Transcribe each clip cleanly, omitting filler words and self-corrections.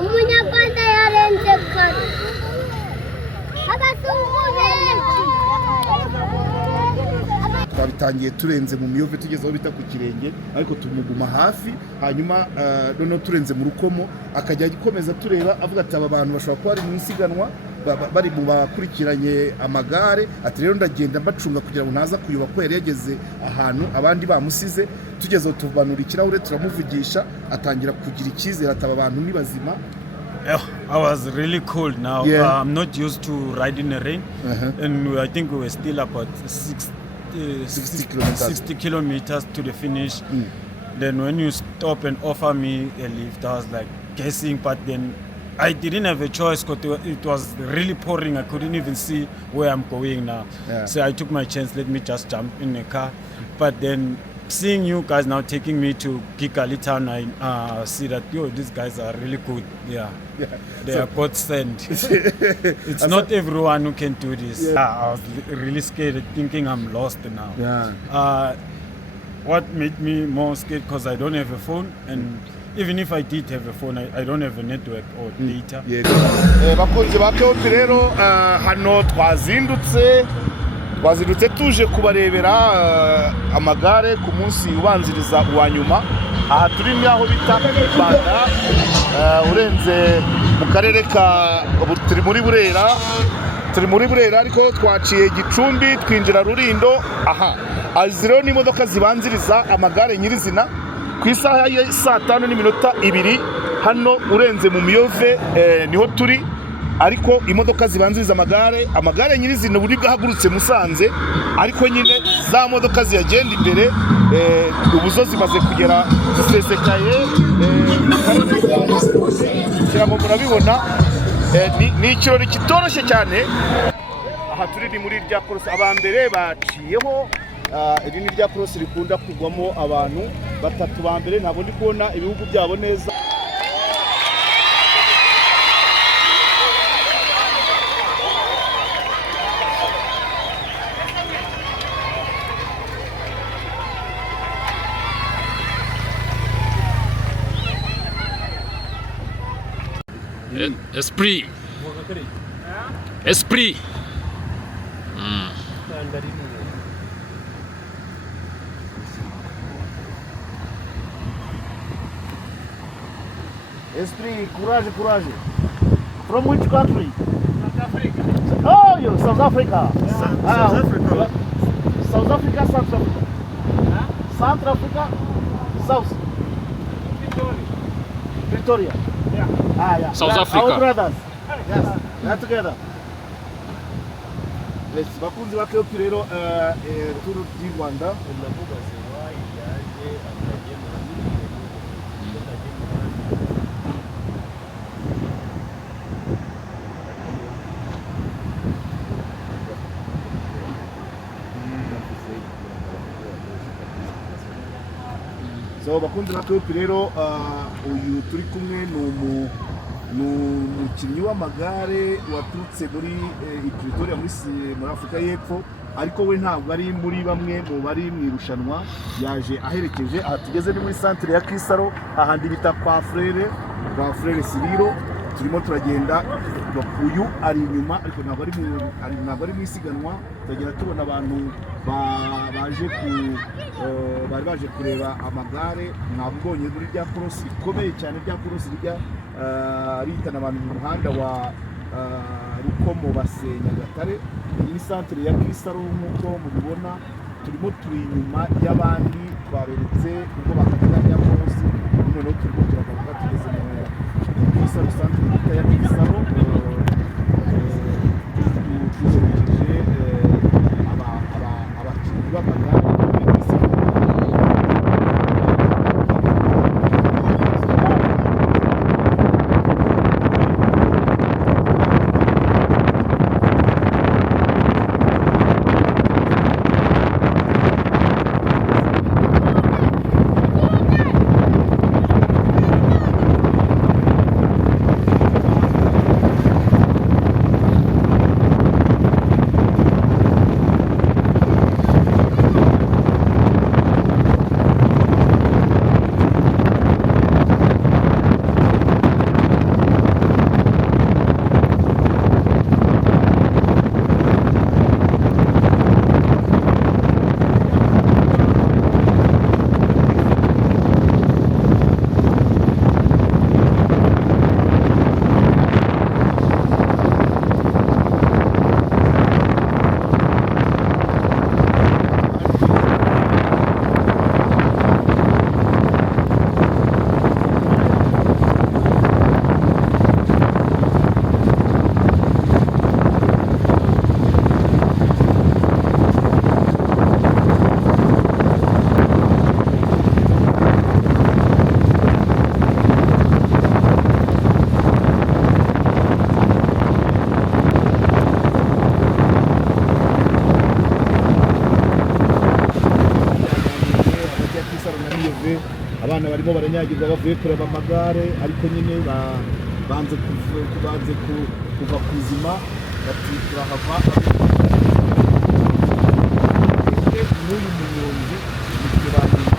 Umunyarwanda yarenze kare. Twabitangiye turenze mu miyove tugeze aho bita ku kirenge ariko tumuguma hafi hanyuma noneho turenze mu rukomo akajya gikomeza tureba avuga ati aba bantu bashobora kuba bari mu isiganwa bari mu bakurikiranye amagare ati rero ndagenda mbacunga kugira ngo ntaza kuyoba ko yari yageze ahantu abandi bamusize tugeze aho tuvanura ikirahure turamuvugisha atangira kugira icyizere ati aba bantu ni bazima. I was really cold now. Yeah. I'm not used to riding in the rain, and I think we were still about 60 kilometers to the finish. Then when you stop and offer me a lift, I was like guessing, but then I didn't have a choice because it was really pouring. I couldn't even see where I'm going now. Yeah. So I took my chance, let me just jump in the car. But then seeing you guys now taking me to Kigali town, I see that, these guys are really good. Yeah. They are godsend. It's not everyone who can do this. Yeah. I was really scared, thinking I'm lost now. Yeah. What made me more scared because I don't have a phone, and even if I did have a phone, I don't have a network or data. Bakunzi ba KOP rero hano twazindutse tuje kubarebera amagare ku munsi ubanziriza uwa nyuma. Aha turi ni aho bita Rwanda urenze mu karere ka turi muri Burera ariko twaciye Gicumbi twinjira Rurindo. Aha azi rero n'imodoka zibanziriza amagare nyirizina ku isaha ya saa 5:02 hano urenze mu Miyove niho turi ariko imodoka zibanziriza amagare nyirizina buri bwahagurutse Musanze ariko nyine za modoka ziyagenda imbere ubuzo zimaze kugera zisesekaye kiramo murabibona ni ikirori kitoroshye cyane. Aha turi ni muri rya korosi abambere baciyeho iri ni rya korosi rikunda kugwamo abantu batatu bambere ntabwo ndi kubona ibihugu byabo neza. Esprit. Esprit. Esprit, courage. From which country? South Africa. Oh, you South Africa. South Africa. South Africa, South Africa. Huh? South Africa, South. Victoria. Yeah. Yeah. South Africa. Our brothers. Yes. They're together. Let's bakunzi ba KOP rero turu di Rwanda. So bakunzi ba KOP rero uyu turi kumwe n'umukinnyi w'amagare waturutse muri Pretoria muri Afurika y'Epfo ariko we ntabwo ari muri bamwe mu bari mu irushanwa yaje aherekeje. Aha tugeze ni muri centre ya Kisaro ahandi bita kwa Frere Siriro turimo turagenda. Uyu ari inyuma ariko ntabwo ari mu isiganwa. Tugera tubona abantu bari baje kureba amagare mwabonye muri rya korosi rikomeye cyane rya korosi rya ritana abantu mu muhanda wa Rukomo Basenya Gatare. Iyi centre ya Kisaro nk'uko mubibona turimo turi inyuma y'abandi twareretse ubwo bakatira rya korosi noneho turimo turagaruka tugeze mu Kisaro centre ya Kisaro tuzerekeje abakinnyi b'amagare. barimo baranyagirwa bavuye kureba amagare ariko nyine banze kuva ku izima bati turahava n'uyu munyonzi mu kibanyuma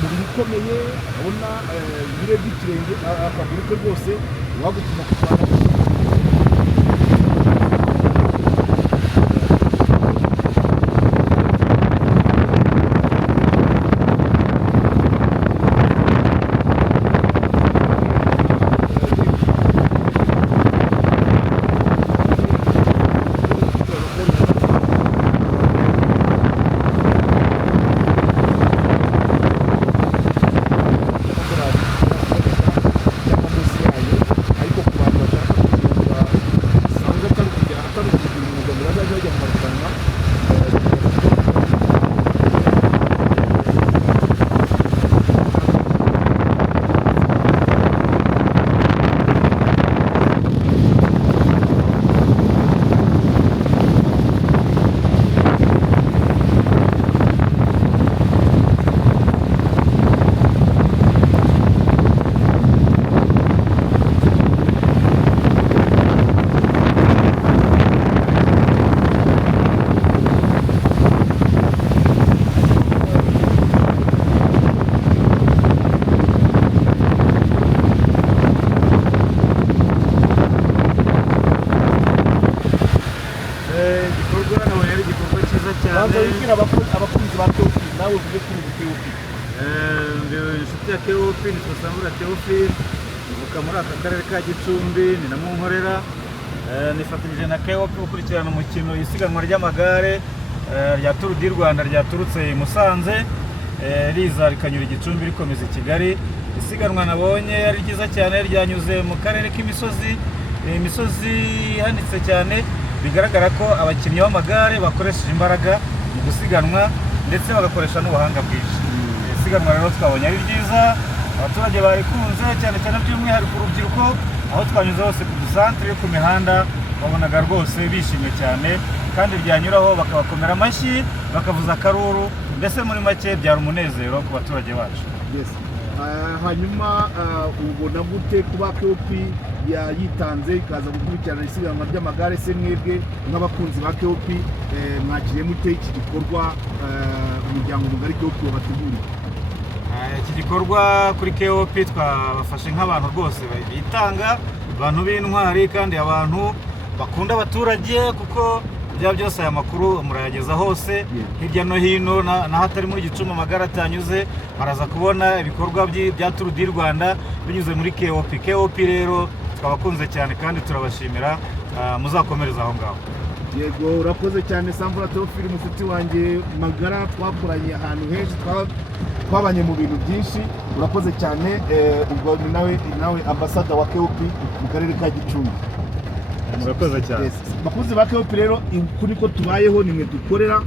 umubiri ukomeye ubona ibiro by'ikirenge akaguru ke rwose wagutuma kuvana abakunzi ba KOP nawe uvuge kuri KOP inshuti ya KOP ni Twasangura Theophile uvuka muri aka karere ka Gicumbi ni na Munkorera nifatanyije na KOP gukurikirana umukino isiganwa ry'amagare rya Tour du Rwanda ryaturutse Musanze riza rikanyura Gicumbi rikomeza Kigali. Isiganwa nabonye ari ryiza cyane ryanyuze mu karere k'imisozi imisozi ihanitse cyane, bigaragara ko abakinnyi b'amagare bakoresheje imbaraga mu gusiganwa ndetse bagakoresha n'ubuhanga bwinshi. Isiganwa rero twabonye ari ryiza, abaturage barikunze cyane cyane by'umwihariko urubyiruko, aho twanyuze hose ku dusantere ku mihanda babonaga rwose bishimye cyane, kandi ryanyuraho bakabakomera amashyi bakavuza akaruru, mbese muri make byari umunezero ku baturage bacu. Hanyuma ubona gute kuba KOP yitanze ikaza gukurikirana isiganwa ry'amagare? Se mwebwe nk'abakunzi ba KOP mwakiriye mute iki gikorwa umuryango mugari KOP wabateguriye? Iki gikorwa kuri KOP twabafashe nk'abantu rwose bitanga, abantu b'intwari kandi abantu bakunda abaturage, kuko bya byose aya makuru murayageza hose hirya no hino, n'ahatari muri Gicumbi amagare atanyuze baraza kubona ibikorwa bya Tour du Rwanda binyuze muri KOP. KOP rero twabakunze cyane kandi turabashimira, muzakomereza aho ngaho. Yego, urakoze cyane Samvura Theophile, mushuti wanjye magara, twakoranye ahantu henshi, twabanye mu bintu byinshi. Urakoze cyane, ubwo nawe ambassador wa KOP mu karere ka Gicumbi. Murakoze cyane. Bakuzi ba KOP rero kuri ko tubayeho nimwe dukorera.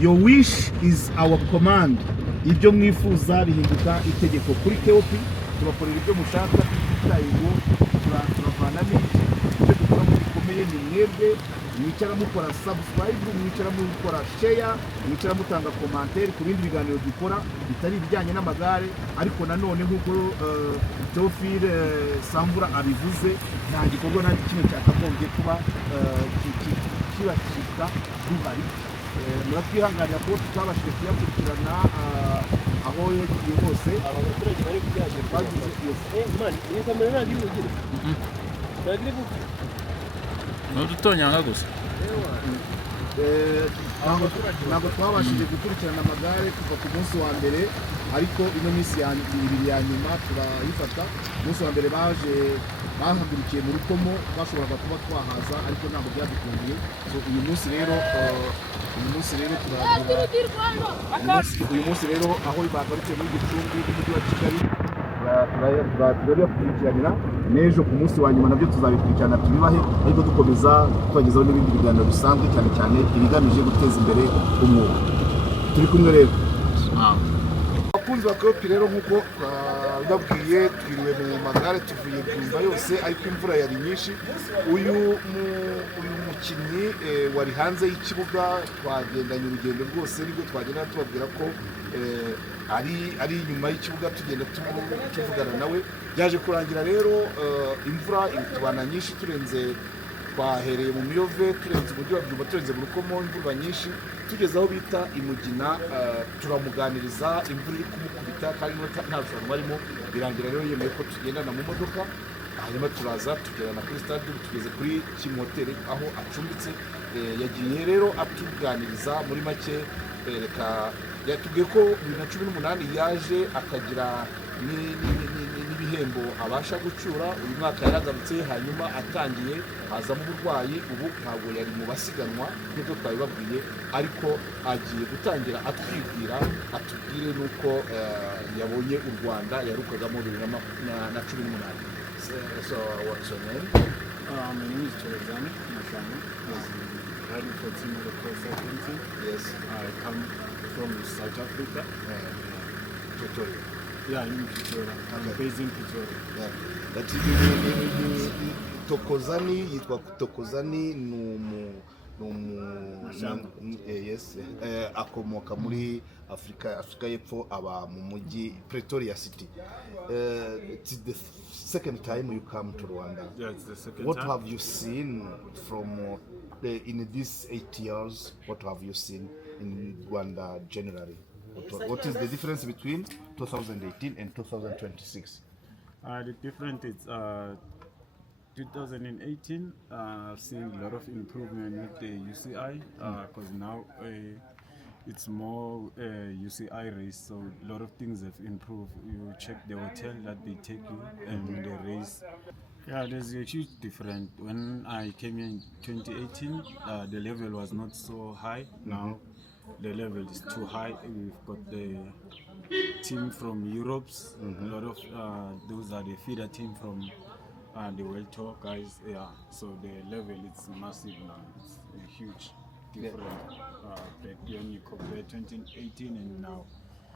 Your wish is our command. Ibyo mwifuza bihinduka itegeko. Kuri KOP tubakorera ibyo mushaka, tutayigo turavana n'ibyo dukora mu bikomeye ni mwebwe mwicara mukora subscribe, mwicara mukora share, mwicara mutanga commentaire ku bindi biganiro dukora bitari ibijyanye n'amagare, ariko nanone nk'uko Theophile Samvura abivuze, nta gikorwa nta kimwe cyakagombye kuba kibacika duhari. Muratwihanganira ko tutabashije kuyakurikirana aho yagiye hose. Abaturage bari kubyagirwa Bagize Imana iyi kamera ntabwo iri bugire ntabwo iri bugire n'udutonyanga gusa. ntabwo twabashije gukurikirana amagare kuva ku munsi wa mbere, ariko ino minsi ibiri ya nyuma turayifata. Umunsi wa mbere bahagurukiye mu Rukomo, bashoboraga kuba twahaza ariko ntabwo byadukundiye. So uyu munsi rero aho bagarukiye muri Gicumbi n'umujyi wa Kigali turabikurikiranira, n'ejo ku munsi wa nyuma nabyo tuzabikurikirana tubibahe, ariko dukomeza tubagezaho n'ibindi biganiro bisanzwe, cyane cyane ibigamije guteza imbere umwuga. Turi kumwe rero abakunzi ba KOP rero, nk'uko babwiye, twiriwe mu magare, tuvuye Rwanda yose, ariko imvura yari nyinshi. Uyu mukinnyi wari hanze y'ikibuga, twagendanye urugendo rwose, nibwo twagenda tubabwira ko ari inyuma y'ikibuga, tugenda tuvugana nawe. Byaje kurangira rero imvura itubana nyinshi, twahereye mu Miyove, turenze umujyi wa Byumba, turenze mu Rukomo, imvura nyinshi, tugeze aho bita Imugina, turamuganiriza, imvura iri kumukubita kandi nta rushanwa arimo. Birangira rero yemeye ko tugendana mu modoka, hanyuma turaza tugerana kuri stade, tugeze kuri Kim Hotel aho acumbitse. Yagiye rero atuganiriza muri make, yatubwiye ko 2018 yaje akagira n'ibihembo abasha gucyura. Uyu mwaka yaragarutse, hanyuma atangiye hazamo uburwayi, ubu ntabwo yari mu basiganwa nk'uko twabibabwiye, ariko agiye gutangira atwibwira, atubwire n'uko yabonye u Rwanda yarukagamo 2018. So what's your name? My name is Chorazani Mashano. I'm riding for Team Cross Team. Yes. I come from South Africa. Pretoria. Yeah, in Pretoria. I'm based in Pretoria. Tokozani, yitwa Tokozani, yes, akomoka muri Afrika y'Epfo, aba mu mujyi Pretoria City. It's the second time you come to Rwanda. Yeah, it's the second What time. have you seen from in these 8 years? What have you seen in Rwanda generally? What is the difference between 2018 and 2026? The difference is 2018, I've seen a lot of improvement with the UCI, because now it's more UCI race, so a lot of things have improved. You check the hotel that they take you and the race. Yeah, there's a huge difference. When I came here in 2018, the level was not so high. Now the level is too high. We've got the team from Europe. A lot of those are the feeder team from the World Tour guys. Yeah, so the level is massive now. It's a huge difference when you compare 2018 and now.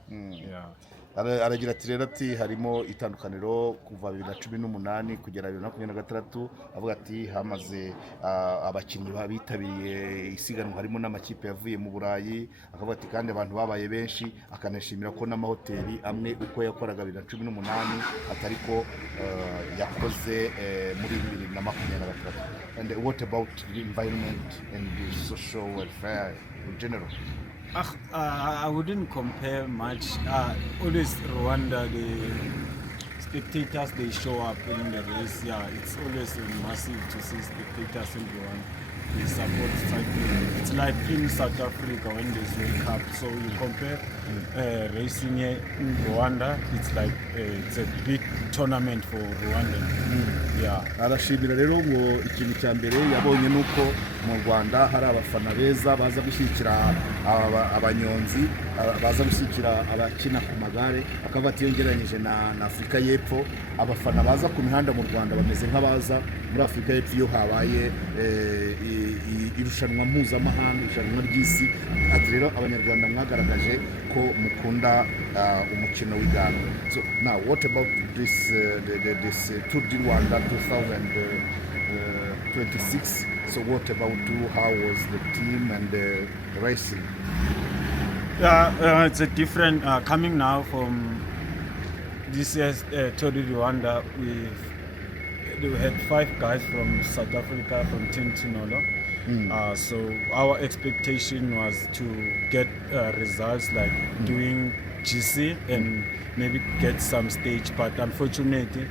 Yeah. Aragira ati rero ati harimo itandukaniro kuva 2018 kugera 2026. Avuga ati hamaze abakinnyi bitabiriye isiganwa, harimo n'amakipe yavuye mu Burayi. Akavuga ati kandi abantu babaye benshi, akanashimira ko n'amahoteli amwe uko yakoraga 2018 atari ko yakoze muri 2023. And what about the environment and the social welfare in general? I wouldn't compare much. Always Rwanda, the spectators, they show up in the race. Yeah, it's always massive to see spectators in Rwanda. They support cycling. It's like in South Africa when there's World Cup. So you compare racing here in Rwanda, it's like it's a big tournament for Rwanda. Yeah. Arashimira rero ngo ikintu cya mbere yabonye nuko mu Rwanda hari abafana beza baza gushyigikira abanyonzi, baza gushyigikira abakina ku magare. Akaba atiyongeranyije na Afrika y'Epfo, abafana baza ku mihanda mu Rwanda bameze nk'abaza muri Afrika y'Epfo iyo habaye irushanwa mpuzamahanga, irushanwa ry'isi. Ati rero abanyarwanda mwagaragaje ko mukunda umukino w'igare. So now what about this Tour du Rwanda 2026? 2026. So what about you? How was the team and the racing? Yeah, it's a different coming now from this year's Tour de Rwanda. We had 5 guys from South Africa from Team Tinolo. So our expectation was to get results like doing GC and maybe get some stage, but unfortunately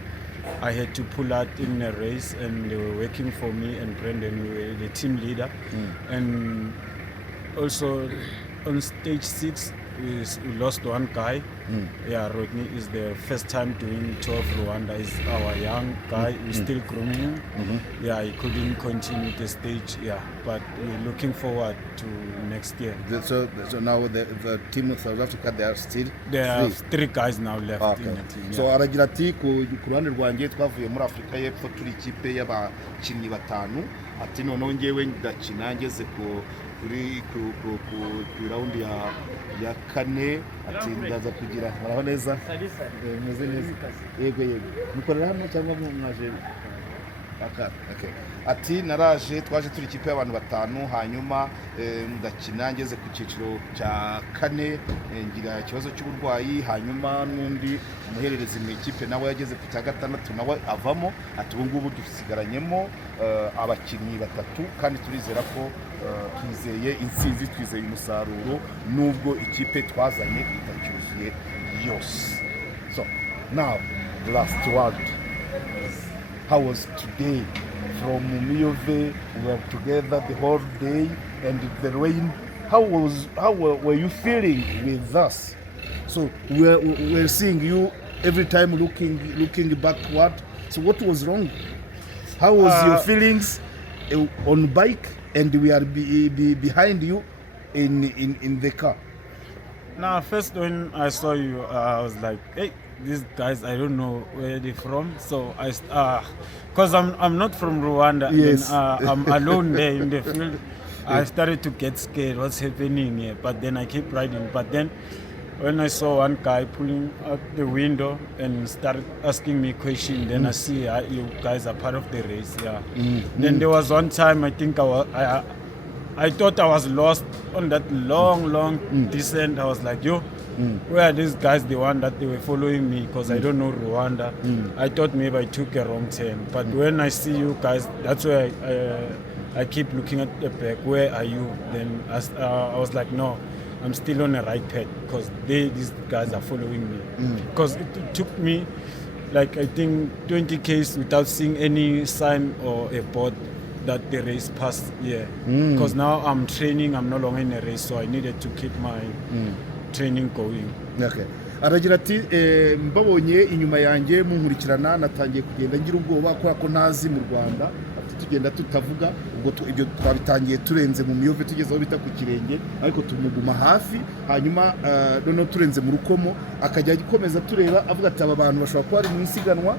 I had to pull out in a race, and they were working for me and Brendan, we were the team leader. And also on stage 6 we lost one guy. Yeah, Rodney is the first time doing Tour of Rwanda. He's our young guy. We're still grooming him. Yeah, he couldn't continue the stage. Yeah, but we're looking forward to next year. So now the team of South Africa, they are still There are 3 guys now left in the team. So aragira ati ku ruhande rwanjye twavuye muri Afurika y'Epfo turi ikipe y'abakinnyi 5 ati noneho ngewe ndakina ngeze kuri round ya 4 ati ndaza kugira muraho neza meze neza yego mukorera hano cyangwa mwaje okay. Ati naraje twaje turi ikipe y'abantu 5 hanyuma ndakina ngeze ku cyiciro cya 4 ngira ikibazo cy'uburwayi hanyuma n'undi umuhererezi mu ikipe nawe yageze ku cya 6 nawe avamo ati ubu ngubu dusigaranyemo abakinnyi 3 kandi turizera ko twizeye intsinzi twizeye umusaruro nubwo ikipe twazanye itacyuzuye yose. So now last word, how was today? From MIYOVE, we were together the whole day, and the rain. How were you feeling with us? So we're seeing you every time looking backward. So what was wrong? How was your feelings on bike, and we are behind you in the car? Now, first when I saw you, I was like, hey, these guys, I don't know where they're from. So because I'm not from Rwanda, yes. And, I'm alone there in the field. I started to get scared, what's happening here? But then I keep riding. But then when I saw one guy pulling out the window and started asking me questions, then I see you guys are part of the race. Yeah. Then there was one time I think I thought I was lost on that long descent. I was like, yo, where are these guys, the one that they were following me, because I don't know Rwanda. I thought maybe I took a wrong turn. But when I see you guys, that's where I keep looking at the back. Where are you? Then I was like, no, I'm still on the right path, because these guys are following me. Because it took me, like, I think 20 km without seeing any sign or a board that the race passed here. Because now I'm training, I'm no longer in a race, so I needed to keep my training going. Okay. Aragira ati mbabonye inyuma yanjye munkurikirana natangiye kugenda ngira ubwoba ko ntazi mu Rwanda, ati tugenda tutavuga ubwo ibyo twabitangiye turenze mu MIYOVE tugezeho bita ku kirenge, ariko tumuguma hafi hanyuma noneho turenze mu rukomo akajya agikomeza tureba avuga ati aba bantu bashobora kuba ari mu isiganwa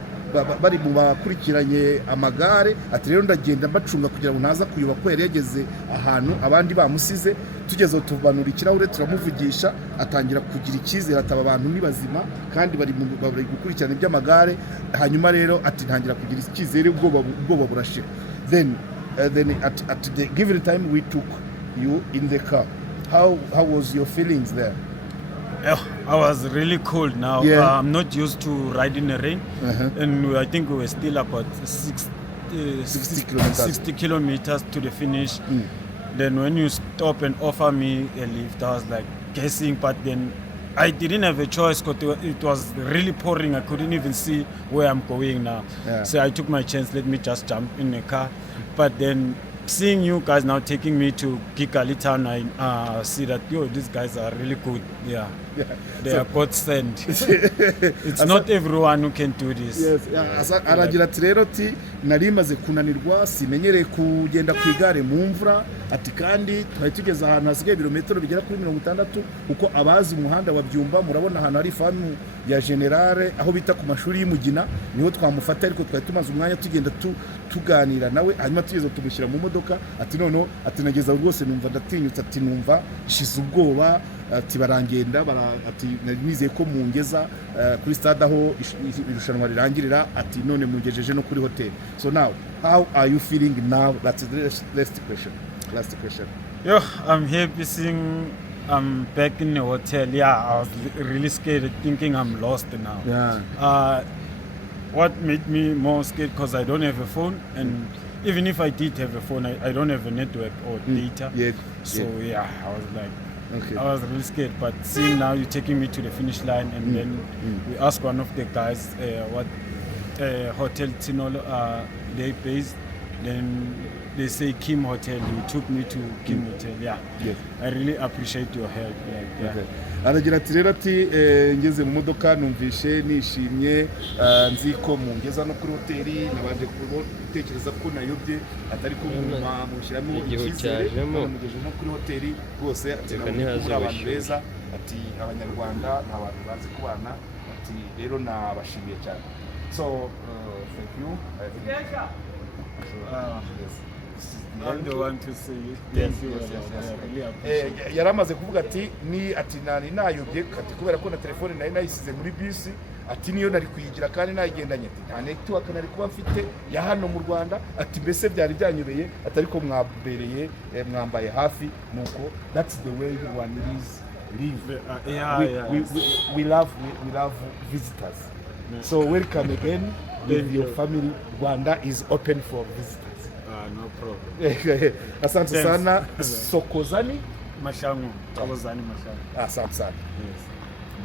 bari mu bakurikiranye amagare, ati rero ndagenda mbacunga kugira ngo ntaza kuyoba ko yari yageze ahantu abandi bamusize. Tugezeho tuvanura ikirahure turamuvugisha, atangira kugira icyizere ati aba bantu ni bazima kandi bari gukurikirana iby'amagare. Hanyuma rero ati ntangira kugira icyizere, ubwoba burashira. Then at the given time we took you in the car, how was your feelings there? I was really cold now. Yeah. I'm not used to riding in the rain. And I think we were still about 60 kilometers to the finish. Then when you stop and offer me a lift, I was like guessing, but then I didn't have a choice because it was really pouring. I couldn't even see where I'm going now. Yeah. So I took my chance, let me just jump in the car. But then seeing you guys now taking me to Kigali town, I see that, yo, these guys are really good. Yeah. They are God sent. It's not everyone who can do this. Yes. Aragira ati rero ati nari maze kunanirwa simenyereye kugenda ku igare mu mvura, ati kandi twari tugeze ahantu hasigaye ibirometero bigera kuri 60 kuko abazi umuhanda wa Byumba murabona ahantu hari famu ya Generale aho bita ku mashuri y'Umugina, niho twamufata, ariko twari tumaze umwanya tugenda tuganira nawe, hanyuma tugeze tumushyira mu modoka, ati noneho ati nageza rwose numva ndatinyutse, ati numva shize ubwoba, ati barangenda ati nizeye ko mungeza kuri stade aho irushanwa rirangirira, ati none mungejeje no kuri hotel. So now how are you feeling now? That's the last question. Yeah, I'm happy seeing I'm back in the hotel. Yeah, I was really scared, thinking I'm lost now. Yeah. What made me more scared, because I don't have a phone, and even if I did have a phone, I don't have a network or data. So yeah, I was like, I was really scared. But seeing now you taking me to the finish line, and then we asked one of the guys what hotel Tinolo they based. Then they say Kim Hotel. You took me to Kim Hotel. Yeah. I really appreciate your help. Aragira ati rero ati ngeze mu modoka numvishe nishimye, nzi ko mungeza no kuri hoteli, nabanje gutekereza ko nayobye atari ko mushyiramo icyizere, mugejeje no kuri hoteli rwose, ati nabwo abantu beza, ati abanyarwanda nta bantu bazi kubana, ati rero nabashimiye cyane. So thank you. I'm the one to say thank you. Really appreciate it. Yaramaze kuvuga ati nari nayobye, ati kubera ko na telefone nari nayisize muri bisi, ati niyo nari kuyigira kandi nayigendanye, ati nta network nari kuba mfite ya hano mu Rwanda, ati mbese byari byanyobeye, atari ko mwambereye mwambaye hafi, nuko that's the way one is live. We love visitors. So welcome again with your family. Rwanda is open for visitors. No problem. Asante sana. Sokozani Mashangu. Asante sana. Asante sana.